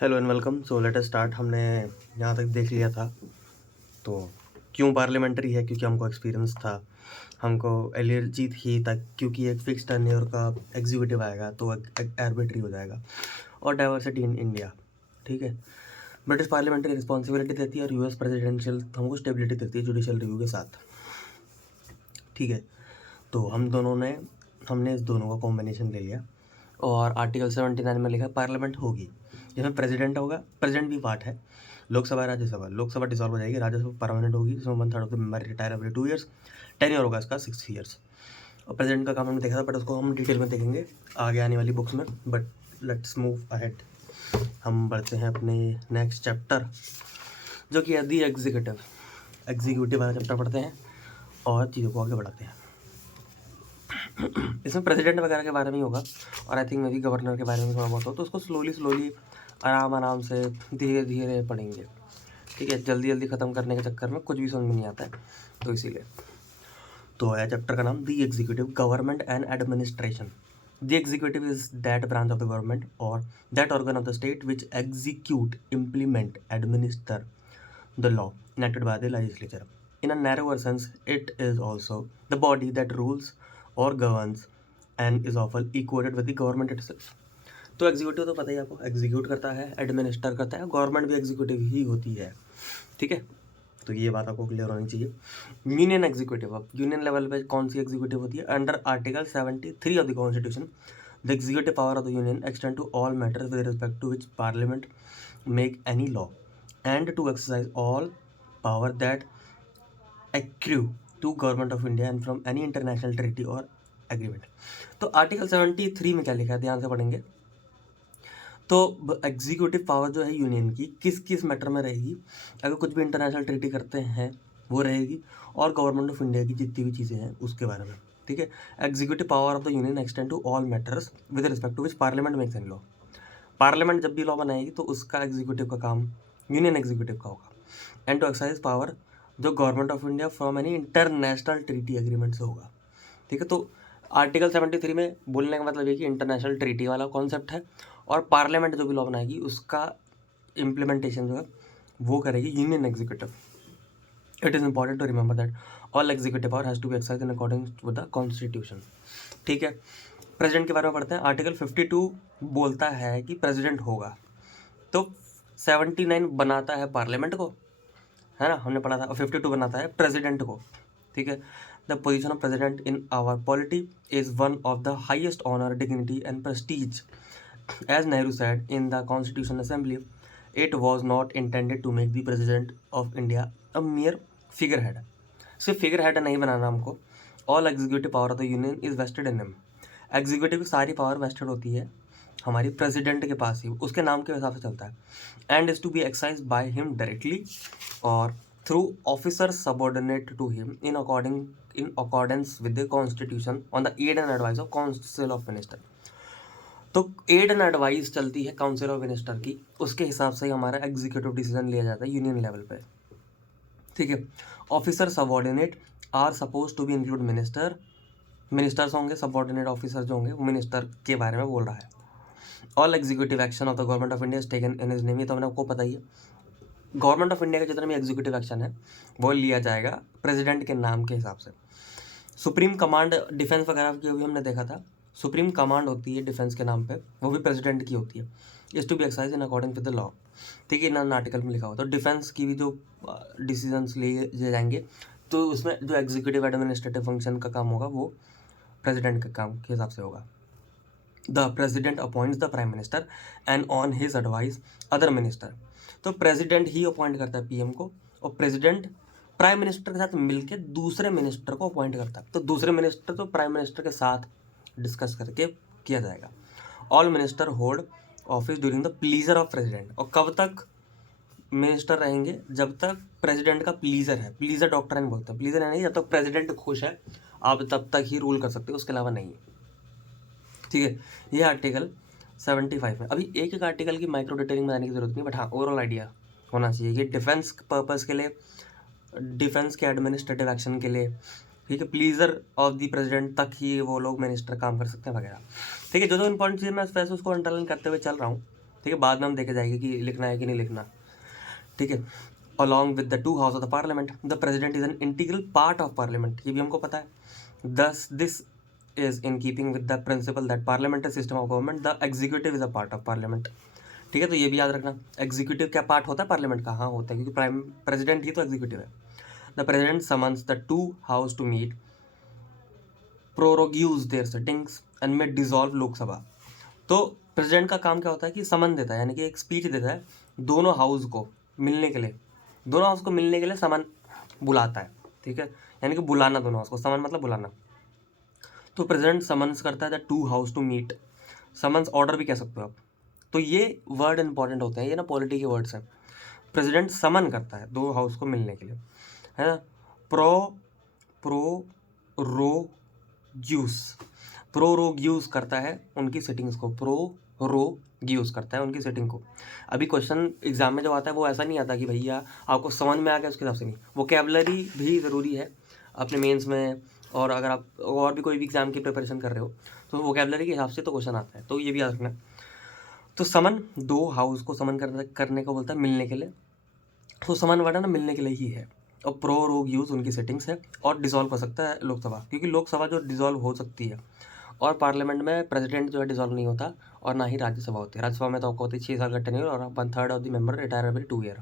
Hello and welcome. So let us start. हमने यहाँ तक देख लिया था। तो क्यों पार्लियामेंट्री है? क्योंकि हमको एक्सपीरियंस था, हमको एलर्जी थी, तक क्योंकि एक फिक्स टर्न्योर का एग्जीक्यूटिव आएगा तो आर्बिट्री हो जाएगा, और डाइवर्सिटी इन इंडिया। ठीक है। ब्रिटिश पार्लियामेंट्री रिस्पॉन्सिबिलिटी देती है और यूएस प्रेसिडेंशियल हमको स्टेबिलिटी देती है जुडिशियल रिव्यू के साथ। ठीक है। तो हमने इस दोनों का कॉम्बिनेशन ले लिया और आर्टिकल 79 में लिखा पार्लियामेंट होगी जिसमें प्रेसिडेंट होगा। प्रेसिडेंट भी पार्ट है। लोकसभा राज्यसभा, लोकसभा डिसॉल्व हो जाएगी, राज्यसभा परमानेंट होगी जिसमें 1/3 of the member retire every 2 years. Tenure होगा इसका 6 ईयर्स। और प्रेसिडेंट का काम हमने देखा था, बट उसको हम डिटेल में देखेंगे आगे आने वाली बुक्स में। But let's move ahead. हम बढ़ते हैं अपने नेक्स्ट चैप्टर जो कि है दी एग्जीक्यूटिव। एग्जीक्यूटिव वाला चैप्टर पढ़ते हैं और चीज़ों को आगे बढ़ाते हैं। इसमें प्रेसिडेंट वगैरह के बारे में ही होगा और आई थिंक मे भी गवर्नर के बारे में थोड़ा बहुत हो, तो उसको स्लोली आराम से धीरे धीरे पढ़ेंगे। ठीक है। जल्दी जल्दी ख़त्म करने के चक्कर में कुछ भी समझ में नहीं आता है, तो इसीलिए। तो है चैप्टर का नाम the executive, government and administration. The executive is that branch of the government और that organ of the state which execute, implement, administer the law enacted by the legislature. In a narrower sense, it is also the body that rules or governs and is often equated with the government itself. तो executive तो पता ही आपको, execute करता है, administer करता है, government भी executive ही होती है। ठीक है। तो ये बात आपको क्लियर होनी चाहिए। यूनियन एग्जीक्यूटिव, अब यूनियन लेवल पे कौन सी एग्जीक्यूटिव होती है? Under article 73 of the constitution the executive power of the union extend to all matters with respect to which parliament make any law and to exercise all power that accrue to government of India and from any international treaty or agreement। तो article 73 में क्या लिखा है, ध्यान से पढ़ेंगे। तो executive power जो है यूनियन की किस किस मैटर में रहेगी? अगर कुछ भी इंटरनेशनल ट्रीटी करते हैं वो रहेगी, और गवर्नमेंट ऑफ इंडिया की जितनी भी चीज़ें हैं उसके बारे में। ठीक है। Executive power of the union extend to all matters with respect to which parliament makes any law. Parliament जब भी लॉ बनाएगी तो उसका एग्जीक्यूटिव का काम यूनियन एग्जीक्यूटिव का होगा। एंड टू एक्सरसाइज पावर जो government of India from any international treaty agreement से होगा। ठीक है। तो आर्टिकल 73 में बोलने का मतलब ये कि इंटरनेशनल ट्रीटी वाला कॉन्सेप्ट है, और पार्लियामेंट जो भी लॉ बनाएगी उसका इम्प्लीमेंटेशन जो है वो करेगी union executive. It is important to remember that all executive power has to be exercise in according with the constitution. ठीक है। प्रेसिडेंट के बारे में पढ़ते हैं। आर्टिकल 52 बोलता है कि प्रेसिडेंट होगा, तो 79 बनाता है पार्लियामेंट को, है ना, हमने पढ़ा था, और 52 बनाता है प्रेसिडेंट को। ठीक है। The position of president in our polity is one of the highest honour, dignity and prestige. As Nehru said in the constitution assembly, it was not intended to make the president of India a mere figure head. सिर्फ figure head नहीं बनाना हमको। All executive power of the union is vested in him. Executive की सारी power wasted होती है हमारी president के पास ही, उसके नाम के हिसाब से चलता है। And is to be exercise by him directly और through officer subordinate to him in accordance with the constitution on the aid and advice of council of minister. तो एड एंड एडवाइस चलती है काउंसिल ऑफ मिनिस्टर की, उसके हिसाब से ही हमारा executive decision लिया जाता है यूनियन लेवल पे। ठीक है। Officer subordinate are suppose to be include minister. Ministers होंगे, सबऑर्डिनेट ऑफिसर जो होंगे वो मिनिस्टर के बारे में बोल रहा है। All executive action of the government of India is taken in his name, ये तो हमने आपको पता ही है। गवर्नमेंट ऑफ इंडिया का जितना भी एग्जीक्यूटिव एक्शन है वो लिया जाएगा प्रेसिडेंट के नाम के हिसाब से। सुप्रीम कमांड डिफेंस वगैरह की भी हमने देखा था, सुप्रीम कमांड होती है डिफेंस के नाम पे, वो भी प्रेसिडेंट की होती है। Is to be exercise in according with the law. ठीक है। इन आर्टिकल में लिखा हुआ, तो डिफेंस की भी जो डिसीजंस लिए जाएंगे तो उसमें जो एग्जीक्यूटिव एडमिनिस्ट्रेटिव फंक्शन का काम होगा वो प्रेसिडेंट के काम के हिसाब से होगा। The president appoints the prime minister and on his advice other minister. तो प्रेसिडेंट ही अपॉइंट करता है पीएम को, और प्रेसिडेंट प्राइम मिनिस्टर के साथ मिलकर दूसरे मिनिस्टर को अपॉइंट करता है। तो दूसरे मिनिस्टर तो प्राइम मिनिस्टर के साथ डिस्कस करके किया जाएगा। All minister hold office during the pleaser of president. और कब तक मिनिस्टर रहेंगे? जब तक प्रेसिडेंट का प्लीजर है। प्लीजर डॉक्टर बोलते हैं, प्लीजर है नहीं, जब तक प्रेसिडेंट खुश है आप तब तक ही रूल कर सकते हो, उसके अलावा नहीं। ठीक है। ये आर्टिकल 75 में। अभी एक एक आर्टिकल की माइक्रो डिटेलिंग में आने की जरूरत नहीं, बट हाँ ओवरऑल आइडिया होना चाहिए। ये डिफेंस पर्पस के लिए, डिफेंस के एडमिनिस्ट्रेटिव एक्शन के लिए, ठीक है, प्लीजर ऑफ द प्रेसिडेंट तक ही वो लोग मिनिस्टर काम कर सकते हैं वगैरह। ठीक है। जो जो इंपॉर्टेंट चीज़ मैं वैसे उसको अंडरलाइन करते हुए चल रहा हूँ। ठीक है, बाद में हम देखे जाएंगे कि लिखना है कि नहीं लिखना, ठीक है। Along with the 2 house of the parliament the president is an integral part of parliament, ये भी हमको पता है। दस this is in keeping with the principal that parliamentary system of government the executive is a part of parliament, ठीक है। तो ये भी याद रखना, एग्जीक्यूटिव क्या पार्ट होता है पार्लियामेंट का, हाँ होता है, क्योंकि प्राइम प्रेसिडेंट ही तो एग्जीक्यूटिव है। The president summons the 2 house to meet, prorogues their sittings and may dissolve Lok Sabha. तो प्रेसिडेंट का काम क्या होता है कि समन देता है, यानी कि एक स्पीच देता है दोनों हाउस को मिलने के लिए, दोनों हाउस को मिलने के लिए समन बुलाता है, ठीक है, यानी कि बुलाना दोनों हाउस को, समन मतलब बुलाना। तो प्रेसिडेंट समन्स करता है the 2 house to meet, summons order भी कह सकते हो आप। तो ये वर्ड इंपॉर्टेंट होते हैं, ये ना पॉलिटी के वर्ड्स हैं। प्रेसिडेंट समन करता है 2 हाउस को मिलने के लिए, है ना। प्रोरोग्यूस करता है उनकी सिटिंग्स को, प्रोरोग्यूस करता है उनकी सिटिंग को। अभी क्वेश्चन एग्जाम में जब आता है वो ऐसा नहीं आता कि भैया आपको समझ में आ गया उसके हिसाब से नहीं, वोकैबुलरी भी ज़रूरी है अपने मेंस में, और अगर आप और भी कोई भी एग्जाम की प्रिपरेशन कर रहे हो तो वोकैबुलरी के हिसाब से तो क्वेश्चन आता है, तो ये भी याद रखना। तो समन 2 हाउस को समन करने को बोलता है मिलने के लिए, तो समन वर्ड है ना मिलने के लिए ही है। और प्रोरोग्यूस उनकी सेटिंग्स है, और डिसॉल्व कर सकता है लोकसभा, क्योंकि लोकसभा जो डिसॉल्व हो सकती है, और पार्लियामेंट में प्रेसिडेंट जो है डिसॉल्व नहीं होता, और ना ही राज्यसभा होती है। राज्यसभा में तो आपको होती है 6 साल का टेन्योर, और 1/3 of the member retire every 2 year,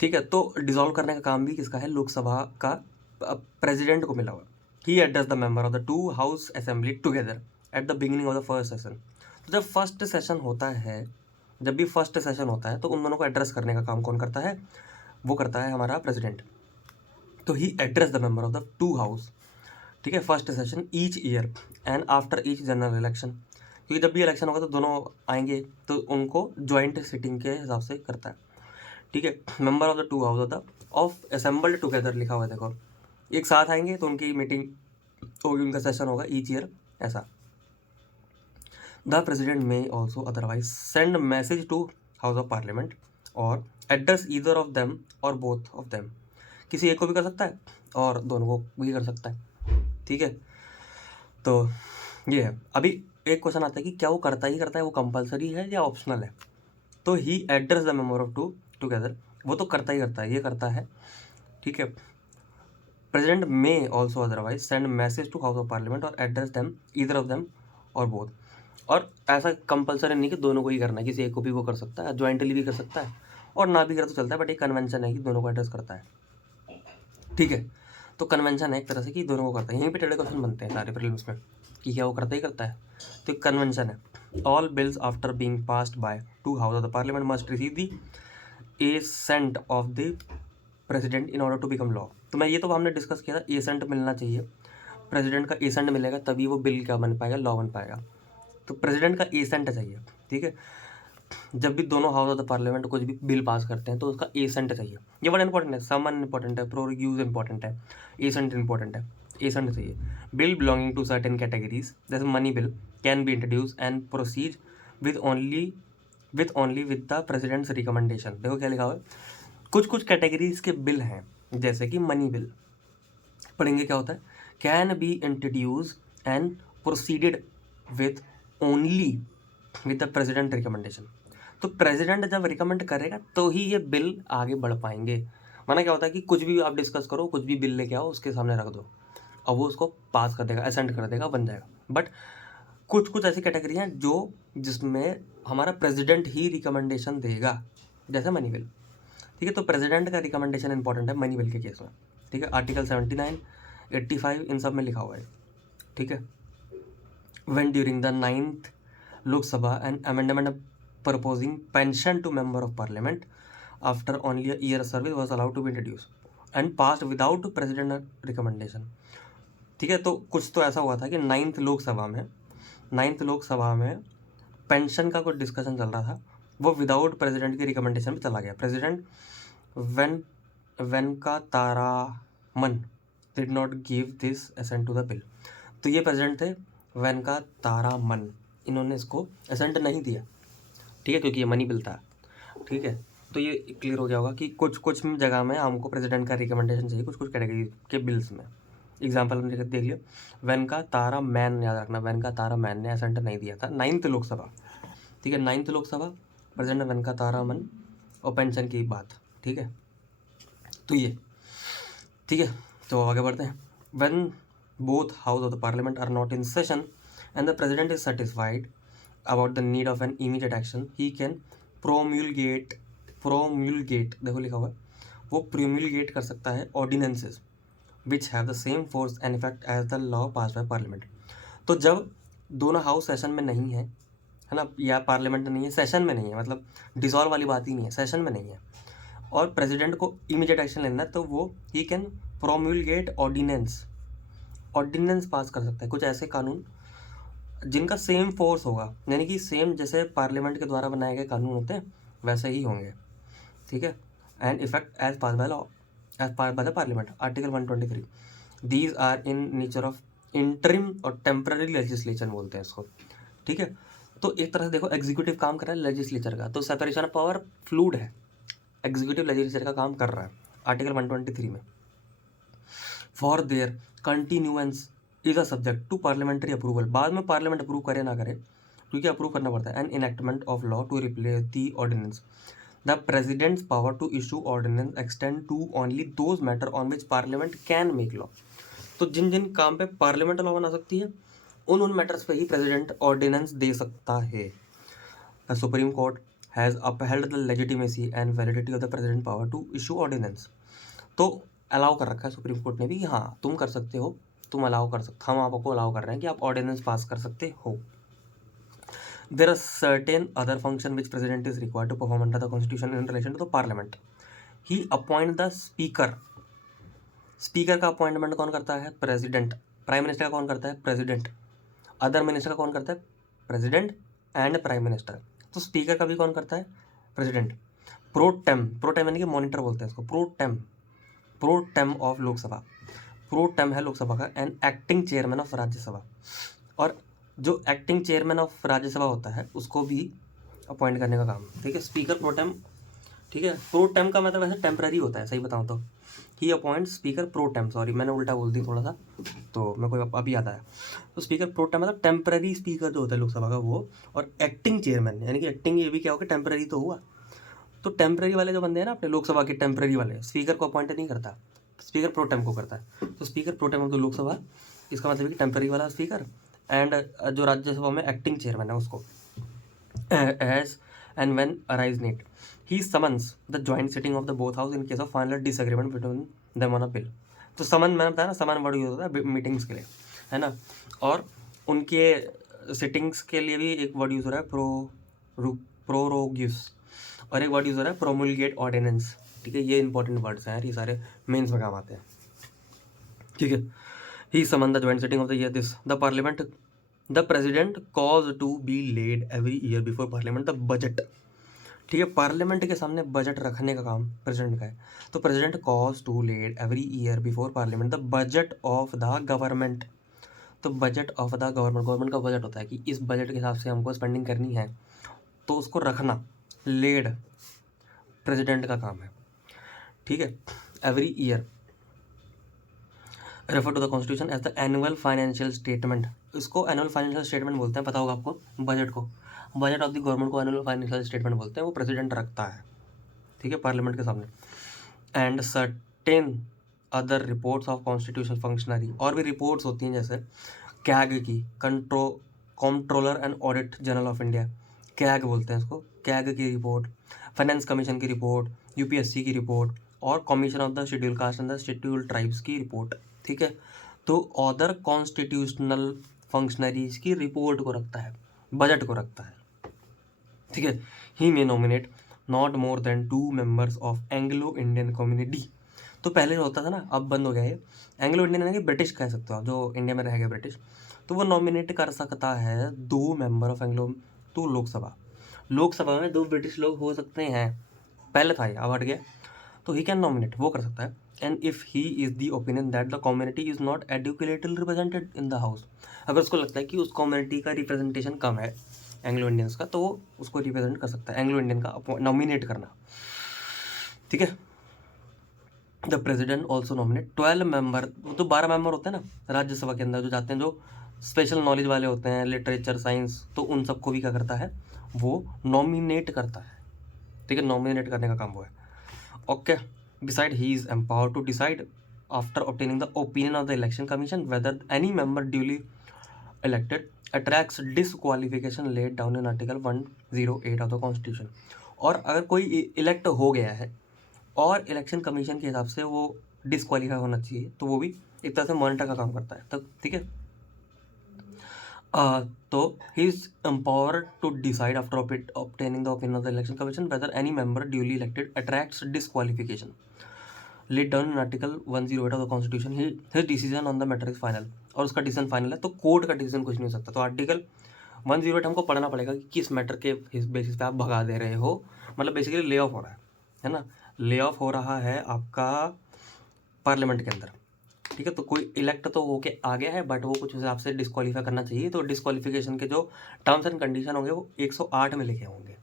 ठीक है। तो डिसॉल्व करने का काम भी किसका है, लोकसभा का प्रेसिडेंट को मिला हुआ। He address the member of the 2 house assembly together at the beginning of the first session. तो जब फर्स्ट सेशन होता है, जब भी फर्स्ट सेशन होता है तो उन दोनों को एड्रेस करने का काम कौन करता है, वो करता है हमारा प्रेसिडेंट। तो he address the member of the 2 house, ठीक है, first session each year and after each general election, क्योंकि जब भी इलेक्शन होगा तो दोनों आएंगे, तो उनको ज्वाइंट सिटिंग के हिसाब से करता है, ठीक है। Member of the 2 house of assembled together लिखा हुआ है, देखो एक साथ आएंगे तो उनकी मीटिंग होगी, उनका सेशन होगा ईच ईयर ऐसा। The president may also otherwise send message to house of parliament और एड्रेस ईदर ऑफ देम और बोथ ऑफ देम, किसी एक को भी कर सकता है और दोनों को भी कर सकता है, ठीक है। तो ये है। अभी एक क्वेश्चन आता है कि क्या वो करता है, वो कंपलसरी है या ऑप्शनल है। तो he address the member of 2 together, वो तो करता ही करता है, ये करता है, ठीक है। President may also otherwise send message to house of parliament और address them either of them और बोथ, और ऐसा कंपलसरी नहीं कि दोनों को ही करना है, किसी एक को भी वो कर सकता है, ज्वाइंटली भी कर सकता है और ना भी करे तो चलता है, बट एक कन्वेंशन है कि दोनों को एड्रेस करता है, ठीक है। तो कन्वेंशन है एक तरह से कि दोनों को करता है। यहीं पे टेढ़े क्वेश्चन बनते हैं सारे प्रीलिम्स में कि क्या वो करता ही करता है, तो कन्वेंशन है। All bills after being passed by 2 house of the parliament must receive the assent of the president in order to become law. तो मैं ये तो हमने डिस्कस किया था, एसेंट मिलना चाहिए, प्रेसिडेंट का एसेंट मिलेगा तभी वो बिल क्या बन पाएगा, लॉ बन पाएगा। तो प्रेसिडेंट का एसेंट चाहिए, ठीक है। जब भी दोनों हाउस ऑफ द पार्लियामेंट कुछ भी बिल पास करते हैं तो उसका एसेंट चाहिए, ये बड़ा इंपॉर्टेंट है। समन इंपॉर्टेंट है, प्रोरोग्यूस इंपॉर्टेंट है, एसेंट इंपॉर्टेंट है, एसेंट चाहिए। Bill belonging to certain categories जैसे money bill can be introduce and proceed with only with the president's recommendation. देखो क्या लिखा हुआ है, कुछ कुछ कैटेगरीज के बिल हैं, जैसे कि मनी बिल, पढ़ेंगे क्या होता है, can be introduce and proceeded with only with the president recommendation. तो प्रेसिडेंट जब रिकमेंड करेगा तो ही ये बिल आगे बढ़ पाएंगे। माना क्या होता है कि कुछ भी आप डिस्कस करो, कुछ भी बिल लेके आओ, उसके सामने रख दो और वो उसको पास कर देगा, असेंट कर देगा, बन जाएगा। बट कुछ कुछ ऐसी कैटेगरी हैं जो जिसमें हमारा प्रेसिडेंट ही रिकमेंडेशन देगा, जैसे मनी बिल, ठीक है। तो प्रेसिडेंट का रिकमेंडेशन इंपॉर्टेंट है मनी बिल के केस में, ठीक है। आर्टिकल 79, 85 इन सब में लिखा हुआ है, ठीक है। When during the 9th Lok Sabha an amendment proposing pension to member of parliament after only a year service was allowed to be introduced and passed without president recommendation, ठीक है। तो कुछ तो ऐसा हुआ था कि 9th लोक सभा में पेंशन का कुछ डिस्कशन चल रहा था, वो विदाउट प्रेसिडेंट की रिकमेंडेशन पे चला गया। President Venkataraman did not give this assent to the bill. तो ये प्रेसिडेंट थे वेंकटरामन, इन्होंने इसको असेंट नहीं दिया, ठीक है, क्योंकि ये मनी बिल था, ठीक है। तो ये क्लियर हो गया होगा कि कुछ कुछ जगह में हमको प्रेसिडेंट का रिकमेंडेशन चाहिए, कुछ कुछ कैटेगरी के बिल्स में। एग्जाम्पल हमने देख लिया, वेंकटरामन, याद रखना, वेंकटरामन ने असेंट नहीं दिया था 9th लोकसभा, ठीक है। 9th लोकसभा, प्रेसिडेंट वेंकट तारामन, और पेंशन की बात, ठीक है। तो ये ठीक है, तो आगे बढ़ते हैं। When both house of the parliament are not in session and the president is satisfied about the need of an immediate action, he can promulgate, देखो लिखा हुआ है, वो प्रोम्यूलगेट कर सकता है ordinances which have the same force and effect as the law pass by parliament. तो जब दोनों हाउस सेशन में नहीं है, है ना, या पार्लियामेंट नहीं है, सेशन में नहीं है, मतलब डिसॉल्व वाली बात ही नहीं है, सेशन में नहीं है, और प्रेसिडेंट को इमीडिएट एक्शन लेना है, तो वो ही कैन प्रोम्यूलगेट ऑर्डिनेंस पास कर सकता है, कुछ ऐसे कानून जिनका सेम फोर्स होगा, यानी कि सेम जैसे पार्लियामेंट के द्वारा बनाए गए कानून होते हैं वैसे ही होंगे, ठीक है। And effect as pass by law, as pass by the parliament, article 123। These are in nature of interim or temporary legislation बोलते हैं इसको, ठीक है। तो एक तरह से देखो, एग्जीक्यूटिव काम कर रहा है लेजिस्लेचर का, तो सेपरेशन ऑफ पावर फ्लूड है, एग्जीक्यूटिव लेजिस्लेचर का काम कर रहा है आर्टिकल 123 में। For their continuance is a subject to parliamentary approval, बाद में पार्लियामेंट अप्रूव करे ना करे, क्योंकि अप्रूव करना पड़ता है। An enactment of law to replace the ordinance, the president's power to issue ordinance extend to only those matter on which parliament can make law. तो जिन जिन काम पे पार्लियामेंट लॉ बना सकती है, उन मैटर्स पे ही प्रेसिडेंट ऑर्डिनेंस दे सकता है। The supreme court has upheld the legitimacy and validity of the president power to issue ordinance. तो अलाउ कर रखा है सुप्रीम कोर्ट ने भी कि हाँ तुम कर सकते हो, तुम अलाउ कर सकते, हम आपको अलाउ कर रहे हैं कि आप ऑर्डिनेंस पास कर सकते हो। There are certain other function which president is required to perform under the constitution in relation to the parliament. He appoint the speaker, speaker का अपॉइंटमेंट कौन करता है? प्रेसिडेंट। प्राइम मिनिस्टर का कौन करता है? प्रेसिडेंट। अदर मिनिस्टर का कौन करता है? President and prime minister. तो स्पीकर का भी कौन करता है? प्रेसिडेंट। प्रोटेम यानी कि मॉनिटर बोलते हैं इसको, प्रोटेम ऑफ लोकसभा, प्रोटेम है लोकसभा का, and acting chairman of Rajya Sabha. और जो एक्टिंग चेयरमैन ऑफ राज्यसभा होता है उसको भी अपॉइंट करने का काम, ठीक है, स्पीकर प्रोटेम, ठीक है। प्रोटेम का मतलब वैसे टेम्पररी होता है, सही बताऊँ तो। ही अपॉइंट स्पीकर प्रोटेम, सॉरी मैंने उल्टा बोल दी थोड़ा सा, तो मेरे को अभी आता है। तो स्पीकर प्रोटेम मतलब टेम्पररी स्पीकर जो होता है लोकसभा का वो, और एक्टिंग चेयरमैन यानी कि एक्टिंग ये भी क्या होगा, टेम्पररी तो हुआ। तो टेम्पररी वाले जो बंदे हैं ना अपने लोकसभा के, टेम्पररी वाले स्पीकर को अपॉइंट नहीं करता, स्पीकर प्रोटेम को करता है। तो speaker pro tem of the Lok Sabha, इसका मतलब कि टेम्पररी वाला स्पीकर, एंड जो राज्यसभा में एक्टिंग चेयरमैन है उसको, as and when arise need he summons the joint sitting of the both house in case of final disagreement between them on a bill. तो summon मैंने बताया ना, समन वर्ड यूज होता है मीटिंग्स के लिए, है ना। और उनके सिटिंग्स के लिए भी एक वर्ड यूज हो रहा है प्रोरोग्यूस, और एक वर्ड यूज हो रहा है प्रोमुलगेट ऑर्डिनेंस, ठीक है। ये इंपॉर्टेंट वर्ड्स हैं यार, ये सारे मेंस में काम आते हैं, ठीक है। He summon the joint sitting of the year this the parliament, the president cause to be laid every year before parliament the budget, ठीक है। पार्लियामेंट के सामने बजट रखने का काम प्रेसिडेंट का है। तो president cause to laid every year before parliament the budget of the government. तो बजट ऑफ द गवर्नमेंट का बजट होता है कि इस बजट के हिसाब से हमको स्पेंडिंग करनी है, तो उसको रखना लेड प्रेसिडेंट का काम है, ठीक है। Every year refer to the constitution as the annual financial statement, इसको एनुअल फाइनेंशियल स्टेटमेंट बोलते हैं, पता होगा आपको। बजट को, बजट ऑफ द गवर्नमेंट को एनुअल फाइनेंशियल स्टेटमेंट बोलते हैं, वो प्रेसिडेंट रखता है, ठीक है, पार्लियामेंट के सामने। And certain other reports of constitution functionary, और भी रिपोर्ट्स होती हैं जैसे कैग की, controller and audit general of India, CAG बोलते हैं इसको, कैग की रिपोर्ट, फाइनेंस कमीशन की रिपोर्ट, यूपीएससी की रिपोर्ट, और commission of the schedule caste and the schedule tribes की रिपोर्ट, ठीक है। तो अदर कॉन्स्टिट्यूशनल फंक्शनरीज की रिपोर्ट को रखता है, बजट को रखता है, ठीक है। ही मे nominate not more than 2 members of Anglo Indian community. तो पहले जो होता था ना, अब बंद हो गया है। एंग्लो इंडियन यानी कि ब्रिटिश कह सकते हो आप, जो इंडिया में रह गया ब्रिटिश, तो वो नॉमिनेट कर सकता है 2 member ऑफ एंग्लो। तो लोकसभा में 2 ब्रिटिश लोग हो सकते हैं, पहले था ये, अब हट गया। तो ही कैन नॉमिनेट, वो कर सकता है। And if he is the opinion that the community is not adequately represented in the house, अगर उसको लगता है कि उस कम्युनिटी का रिप्रेजेंटेशन कम है एंग्लो इंडियंस का, तो वो उसको रिप्रेजेंट कर सकता है, एंग्लो इंडियन का नॉमिनेट करना, ठीक है। The president also nominate 12 member, वो तो 12 member होते हैं ना राज्यसभा के अंदर जो जाते हैं, जो स्पेशल नॉलेज वाले होते हैं, लिटरेचर साइंस, तो उन सबको भी क्या करता है, वो नॉमिनेट करता है, ठीक है, नॉमिनेट करने का काम वो है। Okay, beside he is empowered to decide after obtaining the opinion of the election commission whether any member duly elected attracts disqualification laid down in article 108 of the constitution. और अगर कोई इलेक्ट हो गया है और इलेक्शन कमीशन के हिसाब से वो डिसक्वालीफाई होना चाहिए, तो वो भी एक तरह से मॉनिटर का काम करता है, तब ठीक है। तो he is empowered to decide after obtaining the opinion of the election commission whether any member duly elected attracts disqualification laid down in article 108 of the constitution. His decision on the matter is final, और उसका decision final है, तो court का decision कुछ नहीं हो सकता। तो आर्टिकल 108 हमको पढ़ना पड़ेगा कि किस मैटर के बेसिस पे आप भगा दे रहे हो, मतलब बेसिकली ले ऑफ हो रहा है ना, ले ऑफ हो रहा है आपका पार्लियामेंट के अंदर, ठीक है। तो कोई इलेक्ट तो होके आ गया है बट वो कुछ हिसाब से डिस्क्वालीफाई करना चाहिए, तो डिस्क्वालिफिकेशन के जो टर्म्स एंड कंडीशन होंगे वो 108 में लिखे होंगे,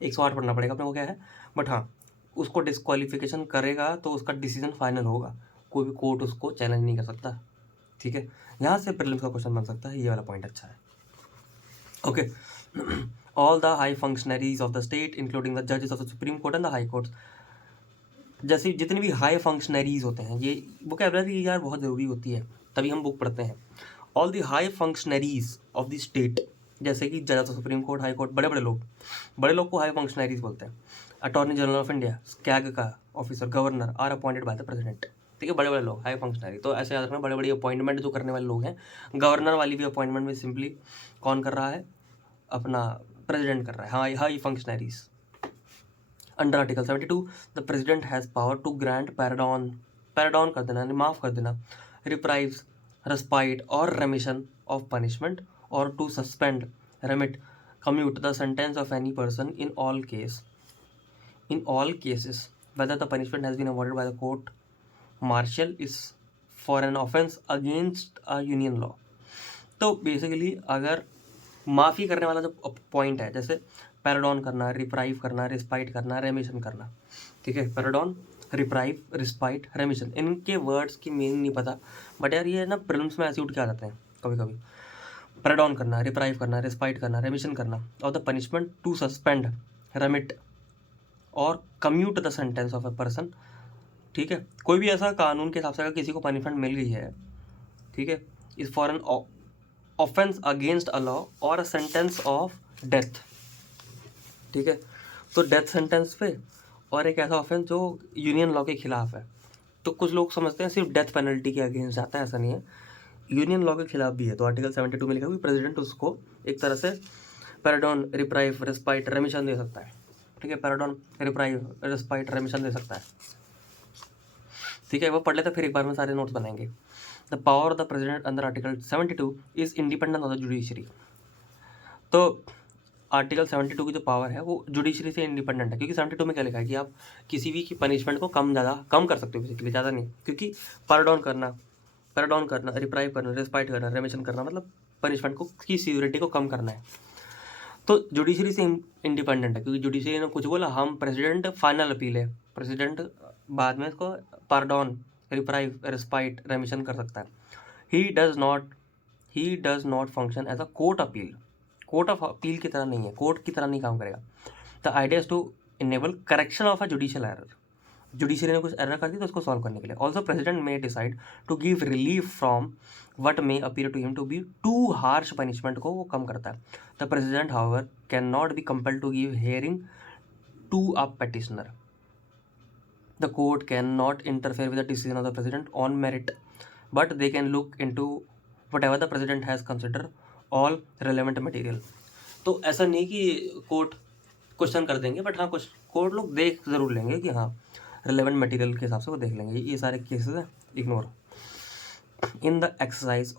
108 पढ़ना पड़ेगा अपने को क्या है, बट हाँ उसको डिस्क्वालिफिकेशन करेगा तो उसका डिसीजन फाइनल होगा, कोई भी कोर्ट उसको चैलेंज नहीं कर सकता, ठीक है। यहाँ से प्रीलिम्स का क्वेश्चन बन सकता है, ये वाला पॉइंट अच्छा है। Okay, all the high functionaries of the state including the जजेस of the supreme court and the high courts, जैसे जितने भी हाई फंक्शनरीज होते हैं, ये वोकैबुलरी यार बहुत ज़रूरी होती है, तभी हम बुक पढ़ते हैं। All the high functionaries of the state, जैसे कि जज of supreme court, high court, बड़े बड़े लोग को हाई फंक्शनरीज बोलते हैं। Attorney general of India, CAG का officer, governor are appointed by the president, ठीक है, बड़े लोग हाई फंक्शनरी। तो ऐसे याद रखना, बड़े अपॉइंटमेंट जो करने वाले लोग हैं, गवर्नर वाली भी अपॉइंटमेंट में सिंपली कौन कर रहा है, अपना प्रेसिडेंट कर रहा है, हाँ high functionaries. Under article 72 the president has power to grant pardon कर देना, माफ़ कर देना, रिप्राइव्स, रेस्पाइट और रेमिशन ऑफ पनिशमेंट, और to suspend, remit, commute the sentence of any person in all cases whether the punishment has been awarded by the court martial is for an offense against a union law। तो basically अगर माफ़ी करने वाला जो point है, जैसे पैराडॉन करना, reprieve करना, रिस्पाइट करना, रेमिशन करना, ठीक है, पैराडॉन, रिप्राइव, रिस्पाइट, रेमिशन, इनके वर्ड्स की मीनिंग नहीं पता, बट यार ये ना प्रीलिम्स में ऐसे उठ के आ जाते हैं कभी कभी। पैराडॉन करना, रिप्राइव करना, रिस्पाइट करना, रेमिशन करना, और the punishment to suspend, remit और commute the sentence of a person, ठीक है। कोई भी ऐसा कानून के हिसाब से अगर किसी को पनिशमेंट मिल गई है, ठीक है, is for an offence against a law और अ सेंटेंस ऑफ डेथ, ठीक है। तो डेथ सेंटेंस पे और एक ऐसा ऑफेंस जो यूनियन लॉ के खिलाफ है। तो कुछ लोग समझते हैं सिर्फ डेथ पेनल्टी के अगेंस्ट जाता है, ऐसा नहीं है, यूनियन लॉ के खिलाफ भी है। तो आर्टिकल 72 में लिखा हुआ प्रेसिडेंट उसको एक तरह से पैराडॉन, रिप्राइव, रेस्पाइट, रेमिशन दे सकता है, ठीक है, पैराडॉन, रिप्राइव, रेस्पाइट, रेमिशन दे सकता है, ठीक है। वो पढ़ लेते फिर एक बार में सारे नोट्स बनाएंगे। The power of the president under article 72 is independent of the judiciary. तो आर्टिकल 72 की जो पावर है वो जुडिशरी से इंडिपेंडेंट है, क्योंकि 72 में क्या लिखा है कि आप किसी भी की पनिशमेंट को कम कर सकते हो, बेसिकली ज़्यादा नहीं, क्योंकि पैराडॉन करना, रिप्राइव करना, रेस्पाइट करना, रेमिशन करना, मतलब पनिशमेंट को की सीवियरिटी को कम करना है। तो जुडिशरी से इंडिपेंडेंट है, क्योंकि जुडिशरी ने कुछ बोला, हम प्रेसिडेंट फाइनल अपील है, प्रेसिडेंट बाद में इसको पार्डॉन, रिप्राइव, रेस्पाइट, रेमिशन कर सकता है। He does not function as a court appeal, court of appeal की तरह नहीं है, कोर्ट की तरह नहीं काम करेगा। The idea is to enable correction of a judicial error, judiciary ने कुछ एरर कर दी तो उसको सॉल्व करने के लिए। Also president may decide to give relief from what may appear to him to be too harsh punishment को वो कम करता है। The president however can not be compelled to give hearing to a petitioner. The court can not interfere with the decision of the president on merit, but they can look into whatever the president has consider all relevant material. तो ऐसा नहीं कि court question कर देंगे, but हाँ कुछ court लोग देख ज़रूर लेंगे कि हाँ रिलेवेंट मटेरियल के हिसाब से वो देख लेंगे। ये सारे केसेस हैं, ignore. In the exercise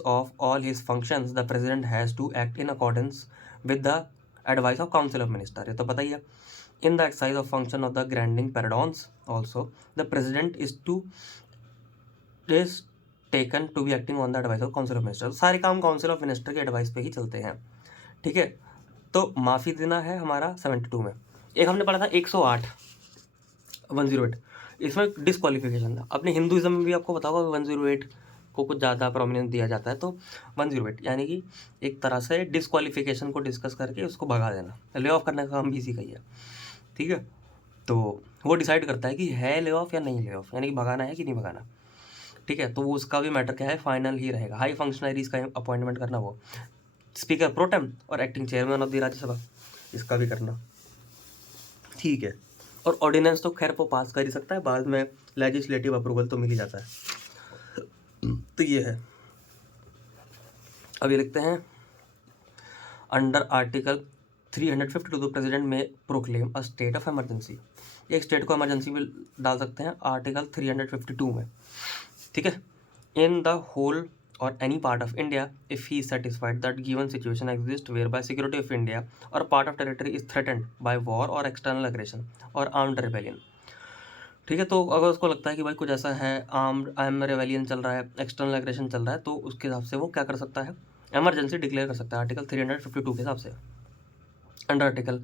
of all his functions the president has to act in accordance with the advice of council of minister, ये तो पता ही है। In the exercise of function of the granting pardons also the president is taken to be acting on the advice of council of minister. सारे काम council of minister के advice पे ही चलते हैं, ठीक है। तो माफ़ी देना है हमारा 72 में। एक हमने पढ़ा था 108, इसमें डिस्क्वालिफिकेशन था। अपने हिंदुइज्म में भी आपको पता होगा 108 को कुछ ज़्यादा प्रोमिनेंस दिया जाता है तो 108, यानी कि एक तरह से डिस्क्वालिफिकेशन को डिस्कस करके उसको भगा देना, ले ऑफ करने का काम भी इसी का ही है, ठीक है। तो वो डिसाइड करता है कि है ले ऑफ या नहीं ले ऑफ, यानी कि भगाना है कि नहीं भगाना, ठीक है। तो वो उसका भी मैटर क्या है, फाइनल ही रहेगा। हाई फंक्शनरीज का अपॉइंटमेंट करना, वो स्पीकर प्रोटेम और acting chairman of the Rajya Sabha, इसका भी करना, ठीक है। और ऑर्डिनेंस तो खैर वो पास कर ही सकता है, बाद में लेजिस्लेटिव अप्रूवल तो मिल ही जाता है। तो ये है। अब ये लिखते हैं under article 352 the president may proclaim a state of emergency. एक स्टेट को इमरजेंसी में डाल सकते हैं आर्टिकल 352 में, ठीक है। In the whole or any part of India if he is satisfied that given situation exists whereby security of India or part of territory is threatened by war or external aggression or armed rebellion, ठीक है। तो अगर उसको लगता है कि भाई कुछ ऐसा है, आर्म रेवेलियन चल रहा है, एक्सटर्नल एग्रेशन चल रहा है, तो उसके हिसाब से वो क्या कर सकता है, इमरजेंसी डिक्लेयर कर सकता है आर्टिकल 352 के हिसाब से। अंडर आर्टिकल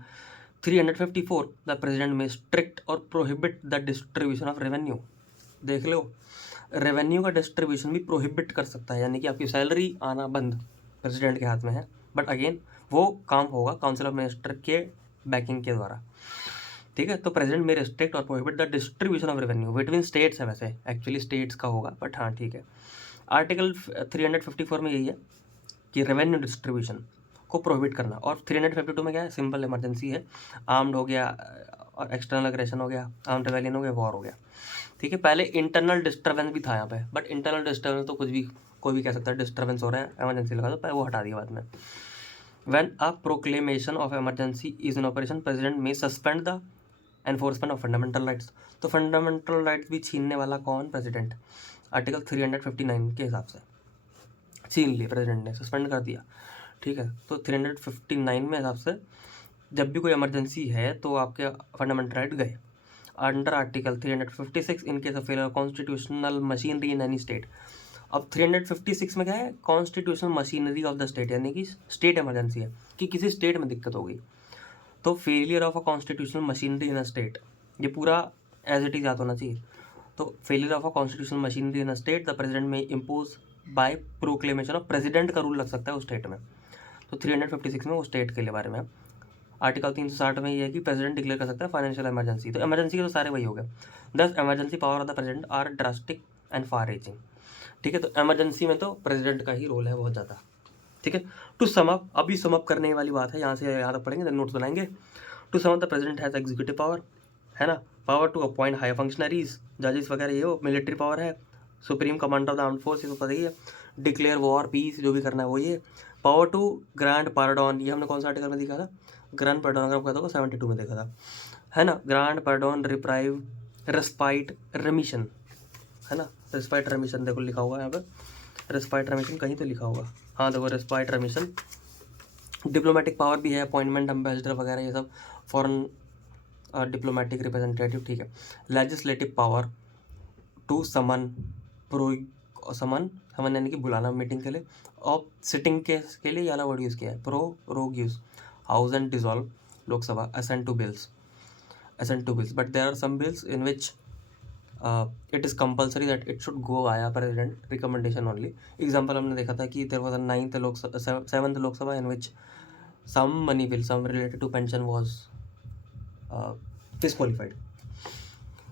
354 द प्रेसिडेंट में स्ट्रिक्ट और prohibit the distribution of revenue. देख लो, रेवेन्यू का डिस्ट्रीब्यूशन भी प्रोहिबिट कर सकता है, यानी कि आपकी सैलरी आना बंद प्रेसिडेंट के हाथ में है, बट अगेन वो काम होगा काउंसिल ऑफ मिनिस्टर के बैकिंग के द्वारा, ठीक है। तो प्रेसिडेंट में रिस्ट्रिक्ट और prohibit the distribution of revenue between states है, वैसे एक्चुअली स्टेट्स का होगा, बट हाँ ठीक है। आर्टिकल 354 में यही है कि रेवेन्यू डिस्ट्रीब्यूशन को प्रोहिबिट करना, और 352 में क्या है, सिंपल इमरजेंसी है, आर्म्ड हो गया और एक्सटर्नल एग्रेशन हो गया, आर्म्ड रेवेलियन हो गया, वॉर हो गया, ठीक है। पहले इंटरनल डिस्टर्बेंस भी था यहाँ पे, बट इंटरनल डिस्टर्बेंस तो कुछ भी कोई भी कह सकता है, डिस्टर्बेंस हो रहा है इमरजेंसी लगा दो, पहले वो हटा दिया बाद में। When a proclamation of emergency is in operation president may suspend the enforcement of fundamental rights. तो फंडामेंटल राइट्स भी छीनने वाला कौन, प्रेसिडेंट। आर्टिकल 359 के हिसाब से छीन लिए प्रेसिडेंट ने, सस्पेंड कर दिया, ठीक है। तो 359 में हिसाब से जब भी कोई इमरजेंसी है तो आपके फंडामेंटल राइट गए। Under article 356 in case of failure constitutional machinery in any state. अब 356 में क्या है, constitutional machinery of the state, यानी कि स्टेट इमरजेंसी है कि किसी स्टेट में दिक्कत हो गई, तो failure of a constitutional machinery in a state, ये पूरा एज इट इज याद होना चाहिए। तो failure of a constitutional machinery in a state the president may impose by proclamation of president का रूल लग सकता है उस स्टेट में। तो 356 में वो स्टेट के लिए बारे में। आर्टिकल 360 में ये है कि प्रेसिडेंट डिक्लेयर कर सकता है फाइनेंशियल इमरजेंसी। तो इमरजेंसी के तो सारे वही हो गए। 10 emergency power of the president are drastic and far reaching, ठीक है। तो इमरजेंसी में तो प्रेसिडेंट का ही रोल है बहुत ज़्यादा, ठीक है। टू सम अप, अभी सम अप करने वाली बात है, यहाँ से यहाँ तक पढ़ेंगे, नोट्स बनाएंगे। To sum up the president has executive power, है ना, power to appoint high functionaries, जजेस वगैरह, ये वो मिलिट्री पावर है, supreme commander of the armed force, ये तो पता ही है, डिक्लेयर वॉर पीस जो भी करना है वो ये, पावर टू ग्रांट पार्डन, ये हमने कौन सा आर्टिकल में देखा था, ग्रांट पार्डन अगर आपको कहता होगा 72 में देखा था, है ना, ग्रांट पार्डन रिप्राइव रेस्पाइट रेमिशन, है ना, रेस्पाइट रेमिशन देखो लिखा हुआ है यहाँ पे, रेस्पाइट रेमिशन कहीं तो लिखा होगा, हाँ देखो रेस्पाइट रेमिशन। डिप्लोमेटिक पावर भी है, अपॉइंटमेंट एम्बेसडर वगैरह ये सब, फॉरेन डिप्लोमेटिक रिप्रेजेंटेटिव, ठीक है। Legislative power to summon pro summon summon यानी कि बुलाना मीटिंग के लिए, और सिटिंग के लिए वाला वर्ड यूज़ किया है, prorogues, house and dissolve Lok Sabha, assent to bills, but there are some bills in which it is compulsory that it should go आया प्रेसिडेंट रिकमेंडेशन ओनली। एग्जाम्पल हमने देखा था कि there was a 7th Lok Sabha in which some money bill, some related to pension was disqualified.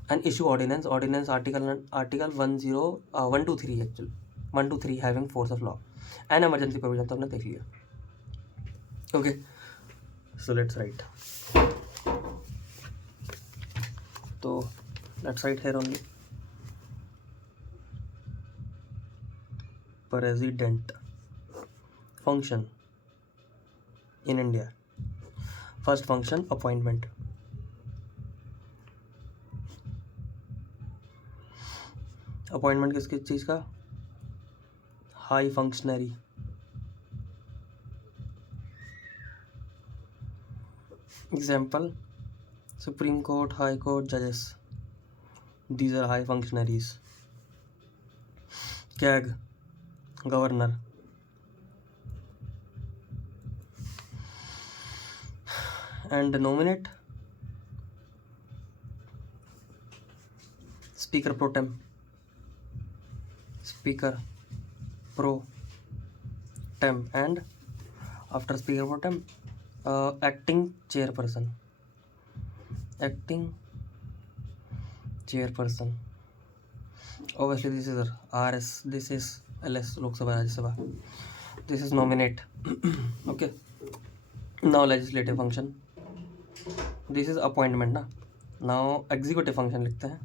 And issue ordinance article 123 actually 123 having force of law and emergency provision तो हमने देख लिया, okay, so let's write, तो let's write here only president function in India. First function appointment, appointment किस किस चीज़ का, high functionary, example supreme court, high court, जजेस, these are high functionaries. CAG governor, and nominate speaker pro tem, speaker pro tem and after speaker pro tem acting chairperson obviously this is RS, this is LS Lok Sabha Rajya Sabha, this is nominate. Okay, now legislative function, this is appointment ना. now executive function लिखते हैं.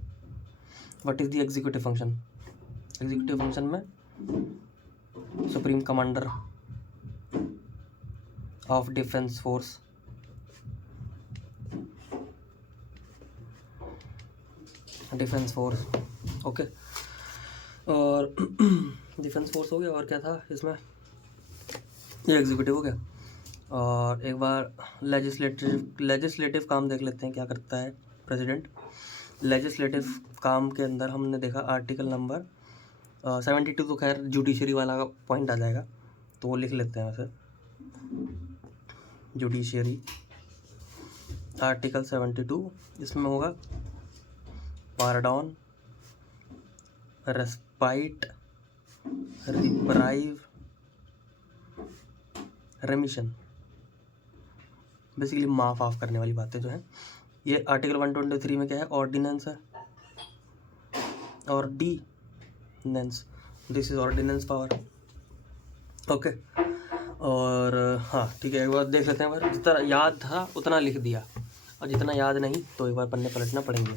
what is the executive function? executive function में supreme commander of defense force, okay. और defence force हो गया. और क्या था इसमें? ये एग्जीक्यूटिव हो गया. और एक बार लेजिस्लेटिव काम देख लेते हैं क्या करता है प्रेसिडेंट. लेजिस्लेटिव काम के अंदर हमने देखा आर्टिकल नंबर 72. तो खैर जुडिशरी वाला पॉइंट आ जाएगा तो वो लिख लेते हैं. वैसे जुडिशरी आर्टिकल 72, इसमें होगा पार्डन, रेस्पाइट, रिप्राइव, रेमिशन, बेसिकली माफ ऑफ करने वाली बातें जो हैं. ये आर्टिकल 123 में क्या है? ऑर्डिनेंस है. Ordinance, this is ordinance power. Okay. और हाँ ठीक है, एक बार देख लेते हैं. जितना याद था उतना लिख दिया और जितना याद नहीं तो एक बार पन्ने पलटना पड़ेंगे.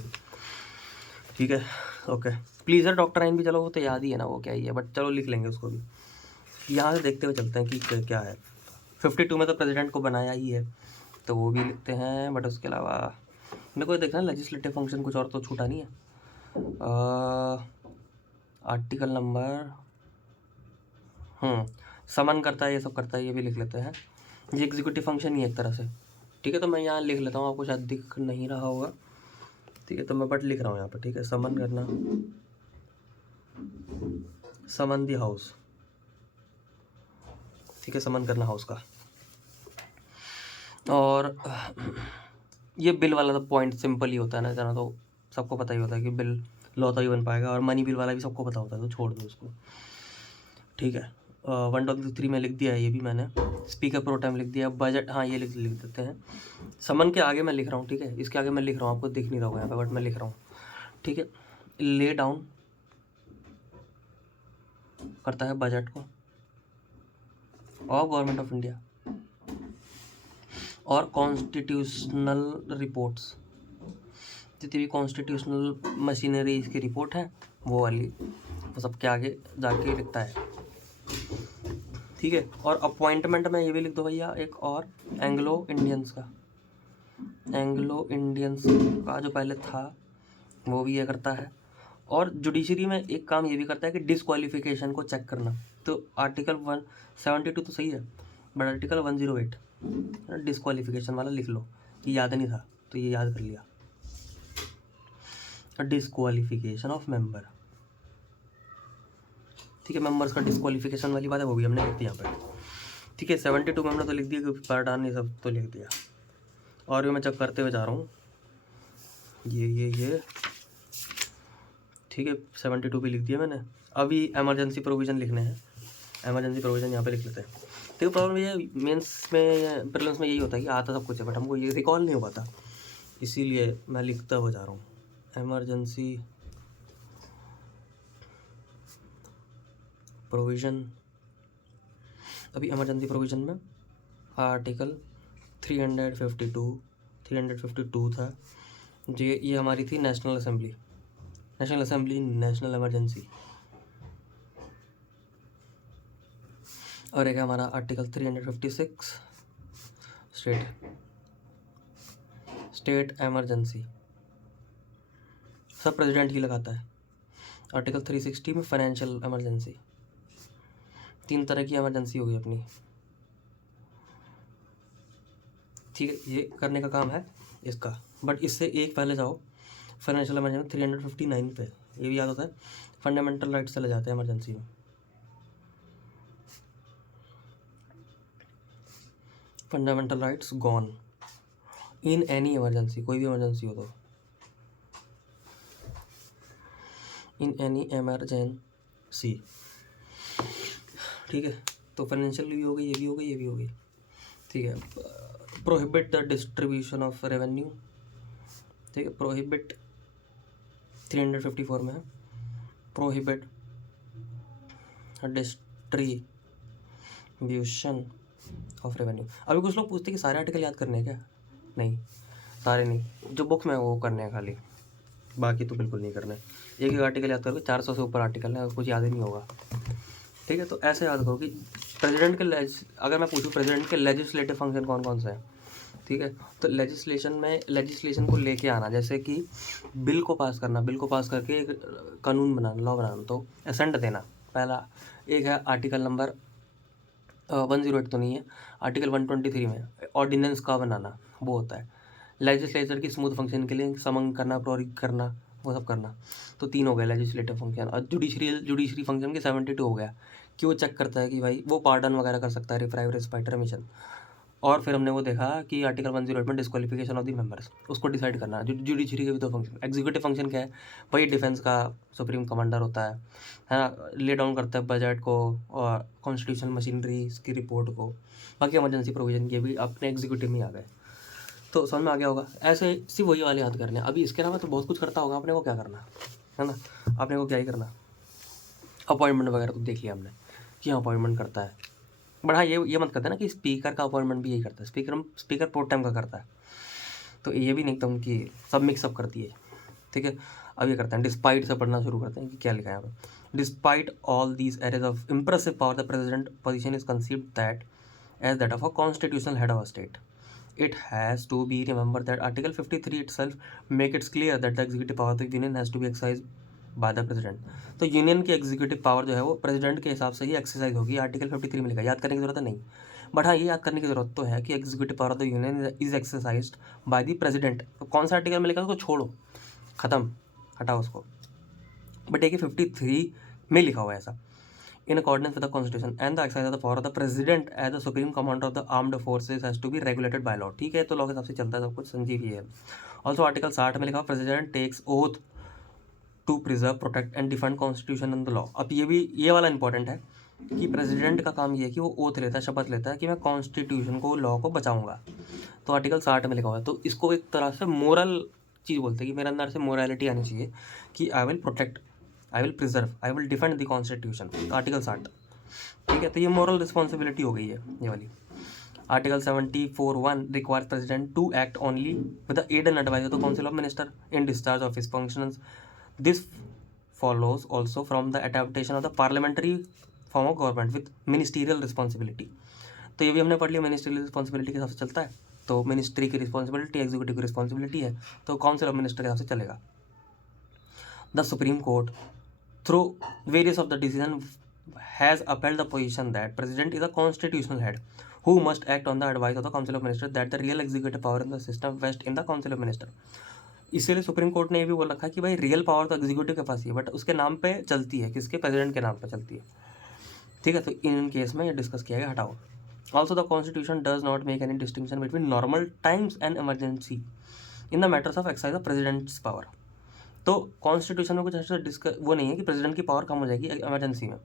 ठीक है. ओके. प्लीज़ सर डॉक्टर आइन भी, चलो वो तो याद ही है ना, वो क्या ही है, बट चलो लिख लेंगे उसको भी. यहाँ से देखते हुए चलते हैं कि क्या है. 52 में तो प्रेसिडेंट को बनाया ही है तो वो भी लिखते हैं. बट उसके अलावा मेरे को देखना है लेजिस्लेटिव फंक्शन कुछ और तो छूटा नहीं है. आर्टिकल नंबर समन करता है, ये सब करता है, ये भी लिख लेते हैं. ये एग्जीक्यूटिव फंक्शन ही है एक तरह से. ठीक है, तो मैं यहाँ लिख लेता हूँ, आपको शायद दिख नहीं रहा होगा. ठीक है, तो मैं बट लिख रहा हूँ यहाँ पर. ठीक है, समन करना, समन दी हाउस. ठीक है, समन करना हाउस का. और ये बिल वाला तो पॉइंट सिंपल ही होता है ना, जाना तो सबको पता ही होता है कि बिल लॉ तो ही बन पाएगा. और मनी बिल वाला भी सबको पता होता है, तो छोड़ दो उसको. ठीक है. 123 में लिख दिया है ये भी मैंने. स्पीकर प्रो टाइम लिख दिया. बजट, हाँ ये लिख देते हैं. समन के आगे मैं लिख रहा हूँ. ठीक है, इसके आगे मैं लिख रहा हूँ, आपको दिख नहीं रहा होगा यहाँ पे, बट मैं लिख रहा हूँ. ठीक है. ले डाउन करता है बजट को और गवर्नमेंट ऑफ इंडिया और कॉन्स्टिट्यूशनल रिपोर्ट्स, जितनी भी कॉन्स्टिट्यूशनल मशीनरी इसकी रिपोर्ट है वो वाली, वो सबके आगे जाके लिखता है. ठीक है. और अपॉइंटमेंट में ये भी लिख दो भैया एक और, एंग्लो इंडियंस का जो पहले था वो भी ये करता है. और जुडिशरी में एक काम ये भी करता है कि डिसक्वालिफिकेशन को चेक करना. तो आर्टिकल 172 तो सही है, बट आर्टिकल 108 डिसक्वालिफिकेशन वाला लिख लो. ये याद नहीं था तो ये याद कर लिया. Disqualification of member. ठीक है, मेंबर्स का डिसक्वालिफिकेशन वाली बात है, वो भी हमने लिख दी यहाँ पर. ठीक है. 72 में हमने तो लिख दिया, क्योंकि पार्डान ये सब तो लिख दिया. और भी मैं चेक करते हुए जा रहा हूँ. ये ठीक है, 72 भी लिख दिया मैंने. अभी एमरजेंसी प्रोविज़न लिखने हैं. एमरजेंसी प्रोविज़न यहाँ पे लिख लेते हैं. देखो प्रॉब्लम ये मेंस में, प्रीलिम्स में यही होता है कि आता सब कुछ है बट हमको ये रिकॉल नहीं हो पाता, इसीलिए मैं लिखता हुआ जा रहा हूँ. Emergency provision. अभी एमरजेंसी प्रोविज़न में आर्टिकल 352 था. ये हमारी थी नेशनल असेंबली, नेशनल इमरजेंसी. और एक हमारा आर्टिकल 356 स्टेट इमरजेंसी, सब प्रेसिडेंट ही लगाता है. आर्टिकल 360 में फाइनेंशियल इमरजेंसी. 3 तरह की इमरजेंसी होगी अपनी. ठीक है, ये करने का काम है इसका. बट इससे एक पहले जाओ, फाइनेंशियल इमरजेंसी 359 पे, ये भी याद होता है. फंडामेंटल राइट्स चले जाते हैं इमरजेंसी में. Fundamental rights gone in any emergency, कोई भी इमरजेंसी हो तो. In any emergency. ठीक है, तो फाइनेंशियल भी हो गई, ये भी हो गई, ये भी हो गई। ठीक है, prohibit the distribution of revenue. ठीक है, प्रोहिबिट 354 में है, प्रोहिबिट डिस्ट्रीब्यूशन ऑफ रेवेन्यू। अभी कुछ लोग पूछते हैं कि सारे आर्टिकल याद करने हैं क्या? नहीं, सारे नहीं, जो बुक में है वो करने हैं खाली, बाकी तो बिल्कुल नहीं करना है। एक एक आर्टिकल याद करोगे, 400 से ऊपर आर्टिकल है, कुछ याद ही नहीं होगा। ठीक है, तो ऐसे याद करो कि प्रेसिडेंट के अगर मैं पूछूँ प्रेसिडेंट के लेजिस्लेटिव फंक्शन कौन कौन से हैं, ठीक है, तो लेजिस्लेशन को लेके आना, जैसे कि बिल को पास करना, बिल को पास करके एक कानून बनाना, लॉ बनाना, तो एसेंट देना पहला। एक है आर्टिकल नंबर 108 तो नहीं है, आर्टिकल 123 में ऑर्डिनेंस का बनाना, वो होता है लेजिस्लेचर की स्मूथ फंक्शन के लिए, समन करना, प्रोरिग करना, वो सब करना। तो 3 हो गए लेजिस्लेटिव फंक्शन। और जुडिशरी फंक्शन के 72 हो गया कि वो चेक करता है कि भाई वो पार्डन वगैरह कर सकता है, रिफ्राइव रेस्पाइट रेमिशन। और फिर हमने वो देखा कि आर्टिकल 108 में डिस्क्वालिफिकेशन ऑफ द मेंबर्स, उसको डिसाइड करना। जुडिशरी के भी 2 फंक्शन। एग्जीक्यूटिव फंक्शन क्या है भाई, डिफेंस का सुप्रीम कमांडर होता है ना, ले डाउन करता है बजट को और कॉन्स्टिट्यूशन मशीनरी की रिपोर्ट को। बाकी इमरजेंसी प्रोविजन के भी अपने एग्जीक्यूटिव में आ गए, तो समझ में आ गया होगा। ऐसे सिर्फ वही वाले याद करने। अभी इसके अलावा तो बहुत कुछ करता होगा, अपने को क्या करना है ना, अपने को क्या ही करना, अपॉइंटमेंट वगैरह तो देख लिया हमने कि हाँ अपॉइंटमेंट करता है। बट हाँ, ये मत करते ना कि स्पीकर का अपॉइंटमेंट भी यही करता है, स्पीकर प्रो टाइम का करता है, तो ये भी नहीं एकदम कि सब मिक्सअप करती है। ठीक है, अब ये करते हैं, डिस्पाइट से पढ़ना शुरू करते हैं कि क्या लिखा है यहाँ पे। Despite all these arrays of impressive power the president position is conceived that as that of a constitutional head of a state. It has to be remembered that Article 53 itself make it clear that the executive power of the union has to be exercised by the president. तो union की executive power जो है वो president के हिसाब से ही exercise होगी, article 53 में लिखा है, याद करने की जरूरत नहीं। बट हाँ, ये याद करने की जरूरत तो है कि executive power of the union is exercised bye the president. तो कौन सा आर्टिकल में लिखा है उसको छोड़ो, खत्म, हटाओ उसको। बट एक 53 में लिखा हुआ है ऐसा, in accordance with the constitution and the exercise of the power of the president as the supreme commander of the armed forces has to be regulated by law. ठीक है, तो लॉ के हिसाब से चलता है सब कुछ, संजीव ये है। ऑल्सो आर्टिकल 60 में लिखा president takes oath to preserve, protect and defend constitution and the law. अब ये वाला इंपॉर्टेंट है कि प्रेसिडेंट का काम ये है कि वो ओथ लेता है, शपथ लेता है कि मैं कॉन्स्टिट्यूशन को, लॉ को बचाऊंगा। तो आर्टिकल 60 में लिखा हुआ है, तो इसको एक तरह से मोरल चीज़ बोलते हैं कि मेरे अंदर से मोरालिटी आनी चाहिए कि I will protect, I will preserve, I will defend the constitution, article 60। ठीक है, तो ये मोरल रिस्पॉन्सिबिलिटी हो गई है ये वाली। Article 74(1) requires president to act only with the aid and advice of the council of minister in discharge of his functions. This follows also from the adaptation of the parliamentary form of government with ministerial responsibility. तो ये भी हमने पढ़ लिया, ministerial responsibility के हिसाब से चलता है, तो मिनिस्ट्री की रिस्पॉन्सिबिलिटी एग्जीक्यूटिव की रिस्पॉन्सिबिलिटी है, तो काउंसिल ऑफ मिनिस्टर के हिसाब से चलेगा। The supreme court through various of the decision has upheld the position that president is a constitutional head who must act on the advice of the council of ministers, that the real executive power in the system vests in the council of minister. इसीलिए supreme court ने ये भी बोल रखा है कि भाई real power तो एग्जीक्यूटिव के पास ही है, बट उसके नाम पे चलती है, किसके, प्रेसिडेंट के नाम पे चलती है। ठीक है, तो इन केस में ये डिस्कस किया गया, हटाओ। Also the constitution does not make any distinction between normal times and emergency in the matters of exercise of president's power. तो कॉन्स्टिट्यूशन में कुछ ऐसा वो नहीं है कि प्रेसिडेंट की पावर कम हो जाएगी इमरजेंसी में।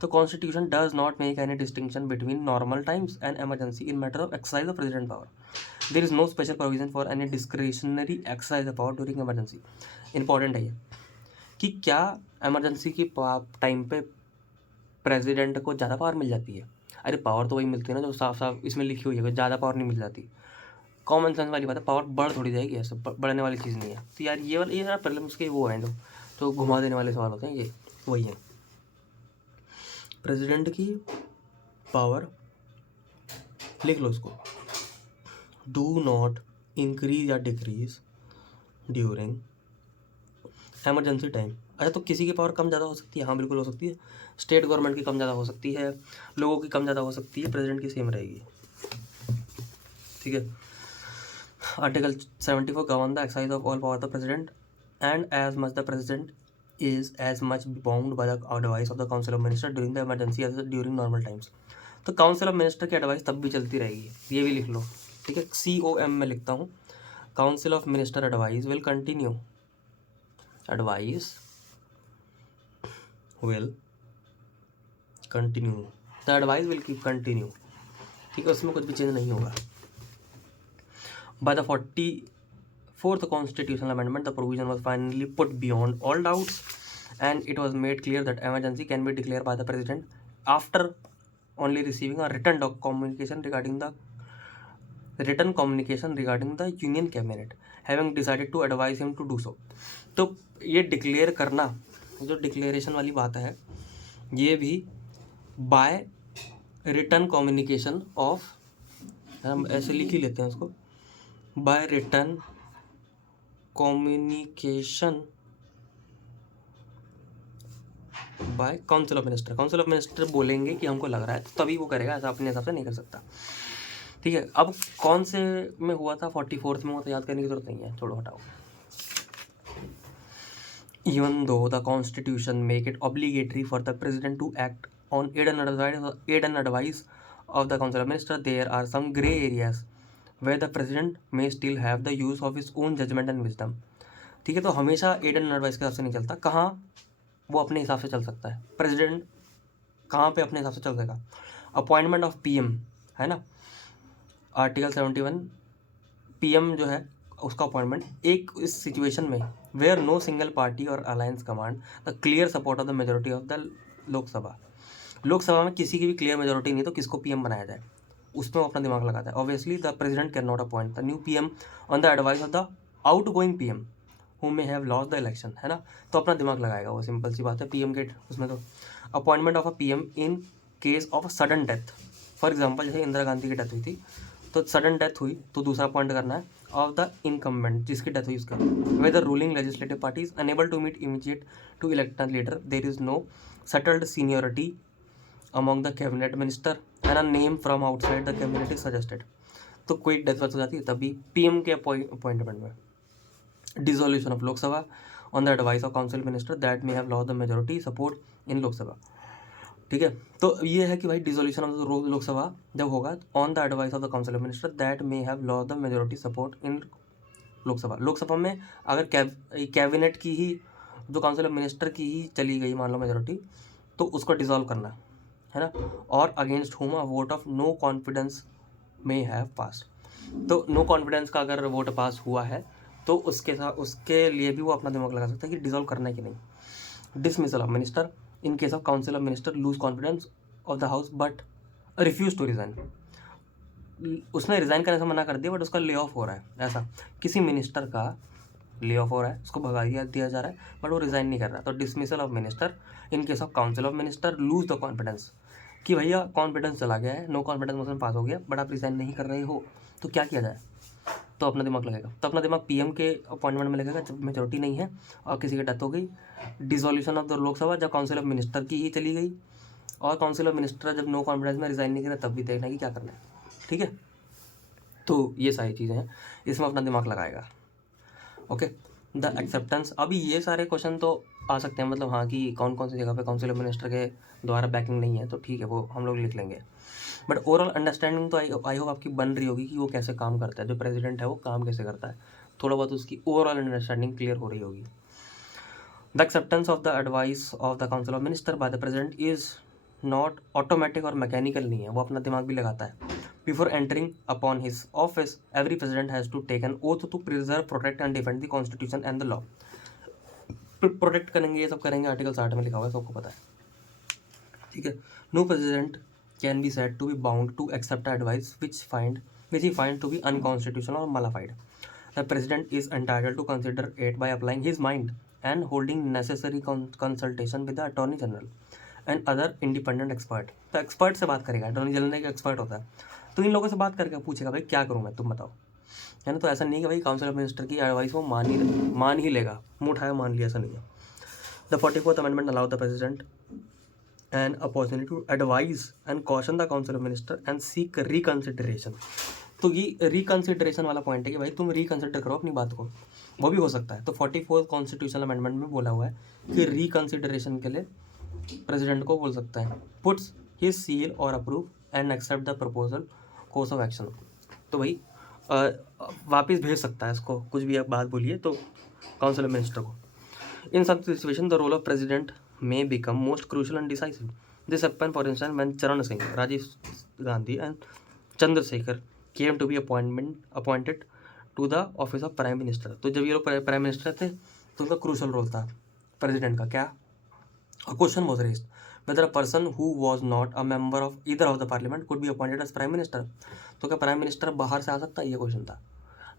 तो constitution does not make any distinction between normal times and emergency in matter of exercise of president power. There is no special provision for any discretionary exercise of power during emergency. Important है ये कि क्या emergency की time पे president को ज़्यादा power मिल जाती है? अरे पावर तो वही मिलती है ना जो साफ साफ इसमें लिखी हुई है, ज़्यादा पावर नहीं मिल जाती। कॉमन सेंस वाली बात है, पावर बढ़ थोड़ी जाएगी, ऐसे बढ़ने वाली चीज़ नहीं है। तो यार ये ना प्रीलिम्स के वो हैं जो घुमा देने वाले सवाल होते हैं, ये वही है। प्रेसिडेंट की पावर लिख लो उसको, डू नॉट इंक्रीज या डिक्रीज ड्यूरिंग एमरजेंसी टाइम। अच्छा, तो किसी की पावर कम ज़्यादा हो सकती है? हाँ बिल्कुल हो सकती है। स्टेट गवर्नमेंट की कम ज़्यादा हो सकती है, लोगों की कम ज़्यादा हो सकती है, प्रेसिडेंट की सेम रहेगी। ठीक है, article 74 govern the exercise of all power the president and as much the president is as much bound by the advice of the council of minister during the emergency as during normal times. तो council of minister की advice तब भी चलती रहेगी, ये भी लिख लो। ठीक है, COM में लिखता हूँ, council of minister advice will continue, advice will continue the advice will keep continue, ठीक है, उसमें कुछ भी चेंज नहीं होगा। Bye the 44th constitutional amendment, the provision was finally put beyond all doubts, and it was made clear that emergency can be declared by the president after only receiving a communication regarding the union cabinet having decided to advise him to do so। तो ये declare करना, जो declaration वाली बात है, ये भी bye return communication of, हम ऐसे लिख ही लेते हैं उसको, by return communication by council of minister. Council of minister बोलेंगे कि हमको लग रहा है, तो तभी वो करेगा, ऐसा अपने हिसाब से नहीं कर सकता, ठीक है। अब कौन से में हुआ था, 44th में हुआ, तो याद करने की जरूरत नहीं है, छोड़ो हटाओ। Even though the constitution make it obligatory for the president to act on aid and advice of the council of ministers, there are some gray areas where the president may still have the use of his own judgment and wisdom, ठीक है। तो हमेशा add and advice के हिसाब से नहीं चलता, कहाँ वो अपने हिसाब से चल सकता है, प्रेसिडेंट कहाँ पे अपने हिसाब से चल सकेगा। अपॉइंटमेंट ऑफ पीएम है ना, आर्टिकल 71, पीएम जो है उसका अपॉइंटमेंट एक इस सिचुएशन में वेयर नो सिंगल पार्टी और alliance command the clear support of the majority of the Lok Sabha. Lok Sabha में किसी की भी क्लियर मेजोरिटी नहीं, तो किसको पीएम बनाया जाए, उसमें वो अपना दिमाग लगाता है। Obviously the president can not appoint the new PM on the advice of the outgoing PM who may have lost the election, है ना, तो अपना दिमाग लगाएगा वो, सिंपल सी बात है। पीएम के उसमें तो appointment of a PM in case of sudden death, for example जैसे इंदिरा गांधी की डेथ हुई थी, तो सडन डेथ हुई तो दूसरा अपॉइंट करना है ऑफ द इनकम्बेंट जिसकी डेथ हुई उसका, whether ruling legislative party is unable to meet immediate to elect leader, there is no settled seniority among the cabinet minister and a name from outside the cabinet is suggested. तो कोई death हो जाती है तभी PM के appointment में। Dissolution of Lok Sabha on the advice of council minister that may have lost the majority support in Lok Sabha, ठीक है। तो ये है कि भाई डिसोल्यूशन ऑफ द लोकसभा जब होगा on the advice of the council of minister that may have lost the majority support in Lok Sabha. Lok Sabha में अगर कैबिनेट की ही, जो काउंसिल ऑफ मिनिस्टर की ही चली गई मान लो मेजोरिटी, तो उसको डिसॉल्व करना है ना, और against whom a vote of no confidence may have pass. तो नो कॉन्फिडेंस का अगर वोट पास हुआ है तो उसके साथ उसके लिए भी वो अपना दिमाग लगा सकता है कि डिसॉल्व करना है कि नहीं। Dismissal of minister in case of council of minister lose confidence of the house but refuse to resign, उसने रिजाइन करने से मना कर दिया बट उसका ले ऑफ हो रहा है, ऐसा किसी मिनिस्टर का ले ऑफ हो रहा है, उसको भगा दिया जा रहा है बट वो रिजाइन नहीं कर रहा, तो dismissal of minister in case of council of minister lose the confidence, कि भैया कॉन्फिडेंस चला गया है, नो कॉन्फिडेंस मोशन पास हो गया बट आप रिजाइन नहीं कर रहे हो, तो क्या किया जाए, तो अपना दिमाग लगेगा। तो अपना दिमाग पीएम के अपॉइंटमेंट में लगेगा जब मेजोरिटी नहीं है और किसी की डेथ हो गई। डिसोल्यूशन ऑफ द लोकसभा जब काउंसिल ऑफ मिनिस्टर की ही चली गई, और काउंसिल ऑफ मिनिस्टर जब नो कॉन्फिडेंस में रिजाइन नहीं करा, तब भी देखना कि क्या करना है, ठीक है। तो ये सारी चीज़ें हैं, इसमें अपना दिमाग लगाएगा। ओके, द एक्सेप्टेंस, अभी ये सारे क्वेश्चन तो आ सकते हैं, मतलब हाँ कि कौन कौन सी जगह पे काउंसिल ऑफ मिनिस्टर के द्वारा बैकिंग नहीं है, तो ठीक है, वो हम लोग लिख लेंगे। बट ओवरऑल अंडरस्टैंडिंग तो आई होप आपकी बन रही होगी कि वो कैसे काम करता है, जो प्रेसिडेंट है वो काम कैसे करता है, थोड़ा बहुत उसकी ओवरऑल अंडरस्टैंडिंग क्लियर हो रही होगी। The acceptance of the advice of the council of minister by the president is not automatic और मैकेनिकल नहीं है, वो अपना दिमाग भी लगाता है। Before entering upon his office every president has to take an oath to preserve, protect and defend the constitution and the law. Protect करेंगे, ये सब करेंगे, आर्टिकल 60 में लिखा हुआ है, सबको पता है, ठीक है। No president can be said to be bound to accept advice which he find to be unconstitutional or malified. The president is entitled to consider it by applying his mind and holding necessary consultation with the attorney general and other independent expert. तो expert से बात करेगा, attorney general एक expert होता है, तो इन लोगों से बात करके पूछेगा भाई क्या करूँ मैं, तुम बताओ, है ना। तो ऐसा नहीं कि भाई काउंसिल ऑफ मिनिस्टर की एडवाइस वो मान ही लेगा, मुँह उठाया मान लिया, ऐसा नहीं है। The 44th amendment allow the president an opportunity to advise and caution the council of minister and seek reconsideration। तो ये रिकन्सिडरेशन वाला पॉइंट है कि भाई तुम रिकन्सिडर करो अपनी बात को, वो भी हो सकता है। तो 44th कॉन्स्टिट्यूशनल अमेंडमेंट में बोला हुआ है कि रिकन्सिडरेशन के लिए प्रेसिडेंट को बोल सकता है puts his seal or approve and accept the proposal course of action. तो भाई वापस भेज सकता है इसको, कुछ भी आप बात बोलिए तो काउंसिल ऑफ मिनिस्टर को। In some situation the role of president may become most crucial and decisive। This happened for instance when Charan Singh, Rajiv Gandhi and Chandrashekhar came to be appointed to the office of prime minister. तो जब ये लोग prime minister थे तो उनका crucial role था president का। क्या? A question was raised whether a person who was not a member of either of the parliament could be appointed as prime minister। तो क्या प्राइम मिनिस्टर बाहर से आ सकता है? ये क्वेश्चन था।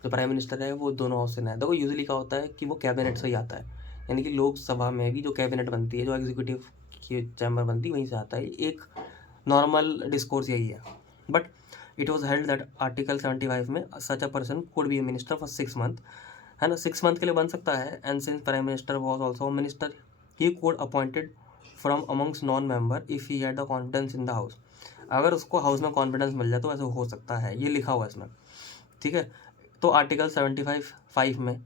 जो प्राइम मिनिस्टर है वो दोनों हाउस से ना है। देखो यूजुअली क्या होता है कि वो कैबिनेट से ही आता है, यानी कि लोकसभा में भी जो कैबिनेट बनती है, जो एग्जीक्यूटिव की चैम्बर बनती है, वहीं से आता है। एक नॉर्मल डिस्कोर्स यही है। But it was held that article 75 may such a person could be a minister for 6 month, है ना, 6 मंथ के लिए बन सकता है। And since prime minister was also minister he could appointed from amongst non member if he had the confidence in the house. अगर उसको house में कॉन्फिडेंस मिल जाए तो ऐसे हो सकता है, ये लिखा हुआ है इसमें, ठीक है। तो आर्टिकल 75 में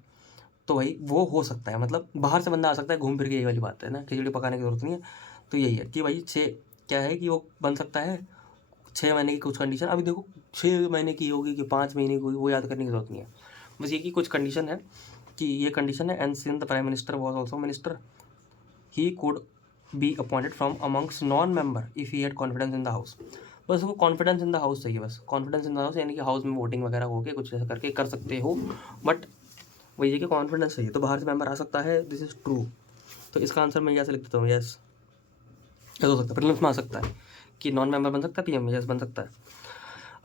तो भाई वो हो सकता है, मतलब बाहर से बंदा आ सकता है घूम फिर के, यही वाली बात है ना, खिचड़ी पकाने की जरूरत नहीं है। तो यही है कि भाई 6 क्या है कि वो बन सकता है 6 महीने की कुछ कंडीशन। अभी देखो 6 महीने की होगी कि 5 महीने की होगी, वो याद करने की जरूरत नहीं है, बस ये कि कुछ कंडीशन है कि ये कंडीशन है। And since the prime minister was also minister he could be appointed from amongst non member if he had confidence in the house. बस उसको कॉन्फिडेंस इन द हाउस चाहिए, बस कॉन्फिडेंस इन द हाउस, यानी कि house में voting वगैरह होके कुछ ऐसा करके कर सकते हो, बट वही है कि कॉन्फिडेंस चाहिए। तो बाहर से मेंबर आ सकता है, दिस इज ट्रू। तो इसका आंसर मैं ऐसे लिख देता हूँ, यस ऐसा हो सकता है, प्रीलिम्स में आ सकता है कि नॉन मेंबर बन सकता है, पीएम में यस बन सकता है।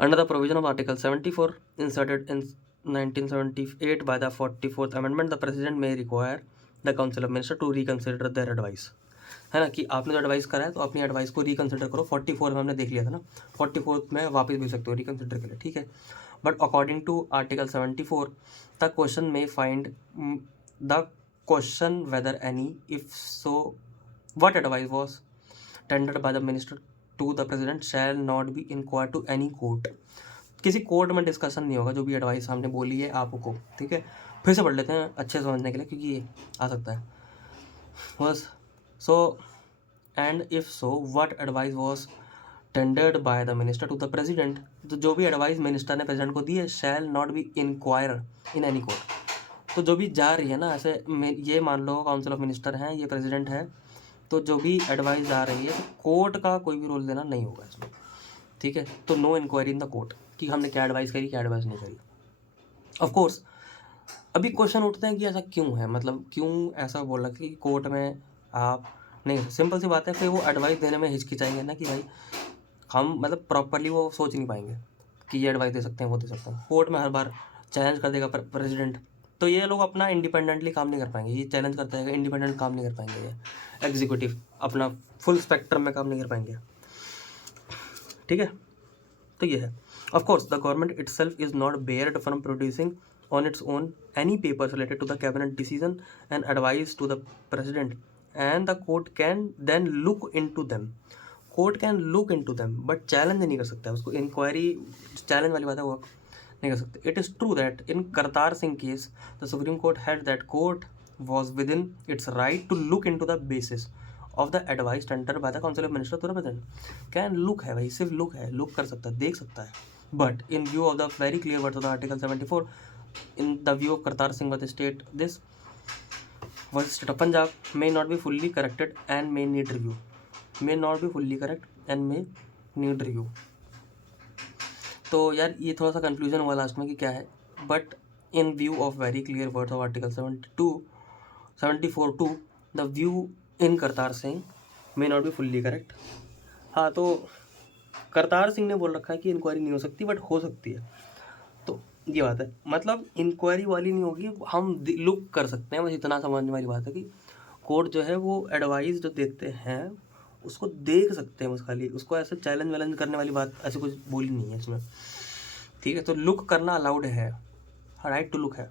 Under the provision of article 74 inserted in 1978 by the 44th amendment the president may require the council of minister to reconsider their advice, है ना, कि आपने जो एडवाइस करा है तो अपनी एडवाइस को रिकंसिडर करो। 44 में हमने देख लिया था ना, 44 में वापस भेज सकते हो रिकंसिडर के लिए, ठीक है। But according to article 74 the question may find the question whether any if so what advice was tendered by the minister to the president shall not be inquired to any court। किसी court में discussion नहीं होगा, जो भी advice हमने बोली है आपको, ठीक है। फिर से पढ़ लेते हैं अच्छे से समझने के लिए, क्योंकि ये आ सकता है बस। So and if so what advice was tendered by the minister to the president. तो जो भी एडवाइस मिनिस्टर ने प्रेसिडेंट को दी है, shall not be inquire in any court. तो जो भी जा रही है ना, ऐसे ये मान लो काउंसिल ऑफ मिनिस्टर हैं, ये प्रेसिडेंट है, तो जो भी एडवाइस आ रही है तो कोर्ट का कोई भी रोल देना नहीं होगा इसमें, ठीक है। तो no inquiry in the court कि हमने क्या एडवाइस करी, क्या एडवाइस नहीं करी। ऑफ कोर्स अभी क्वेश्चन उठते हैं कि ऐसा क्यों है, मतलब क्यों ऐसा बोला कि कोर्ट में आप नहीं, सिंपल सी बात है, फिर वो एडवाइस देने में हिचकिचाएंगे ना कि भाई हम मतलब प्रॉपरली वो सोच नहीं पाएंगे कि ये एडवाइस दे सकते हैं, वो दे सकते हैं। कोर्ट में हर बार चैलेंज कर देगा प्रेसिडेंट, तो ये लोग अपना इंडिपेंडेंटली काम नहीं कर पाएंगे। ये चैलेंज करता है, इंडिपेंडेंट काम नहीं कर पाएंगे, ये एग्जीक्यूटिव अपना फुल स्पेक्ट्रम में काम नहीं कर पाएंगे, ठीक है। तो ये है। Of course the government itself is not barred from producing on its own any papers related to the cabinet decision and advice to the president and the court can then look into them. Court can look into them but challenge नहीं कर सकता उसको। Inquiry challenge वाली बात है, वो नहीं कर सकते। It is true that in Kartar Singh case the supreme court had that court was within its right to look into the basis of the advice tendered by the council of minister to the president। Can look है भाई, सिर्फ look है, look कर सकता है, देख सकता है। But in view of the very clear words of the article 74 in the view of Kartar Singh was state this was state of Punjab may not be fully corrected and may need review, may not be fully correct and may need review। तो यार ये थोड़ा सा confusion हुआ last में कि क्या है, but in view of very clear words of article 74 the view in Kartar Singh may not be fully correct. हाँ, तो करतार सिंह ने बोल रखा है कि इंक्वायरी नहीं हो सकती, बट हो सकती है। तो ये बात है, मतलब इंक्वायरी वाली नहीं होगी, हम लुक कर सकते हैं, बस इतना समझने वाली बात है कि कोर्ट जो है वो एडवाइस जो देते हैं उसको देख सकते हैं, बस खाली उसको ऐसे चैलेंज वैलेंज करने वाली बात ऐसे कुछ बोली नहीं है इसमें, ठीक है। तो लुक करना अलाउड है, राइट टू लुक है।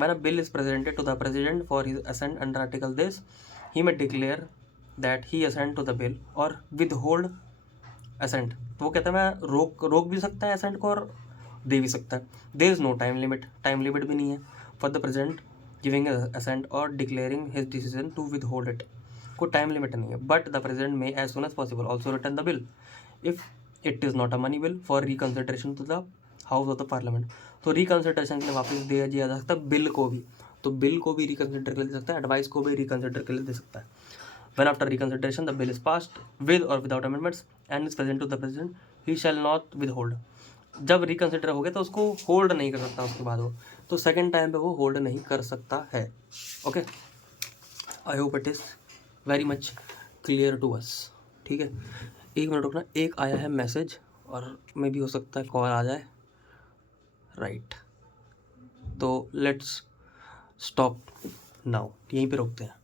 When a bill is presented to the president for his assent under article this, he may declare that he assent to the bill or withhold assent। तो वो कहता है मैं रोक भी सकता है assent को और दे भी सकता है। There is no time limit, time limit भी नहीं है for the president giving assent or declaring his decision to withhold it। कोई टाइम लिमिट नहीं है। But the president may as soon as possible also return the bill if it is not a money bill for reconsideration to the house of the parliament. तो reconsideration के लिए वापस दिया जा सकता है बिल को भी, तो बिल को भी रिकन्सिडर के लिए दे सकता है, एडवाइस को भी रिकन्सिडर के लिए दे सकता है। When after reconsideration the bill is passed with और without amendments and is present to the president he shall not withhold. जब रिकंसिडर हो गया तो उसको होल्ड नहीं कर सकता उसके बाद वो, तो सेकेंड टाइम पे वो होल्ड नहीं कर सकता है। Okay, I hope it is very much clear to us. ठीक है, 1 मिनट रुकना, एक आया है मैसेज और मे भी हो सकता है कॉल आ जाए। राइट, तो लेट्स स्टॉप नाउ, यहीं पे रोकते हैं।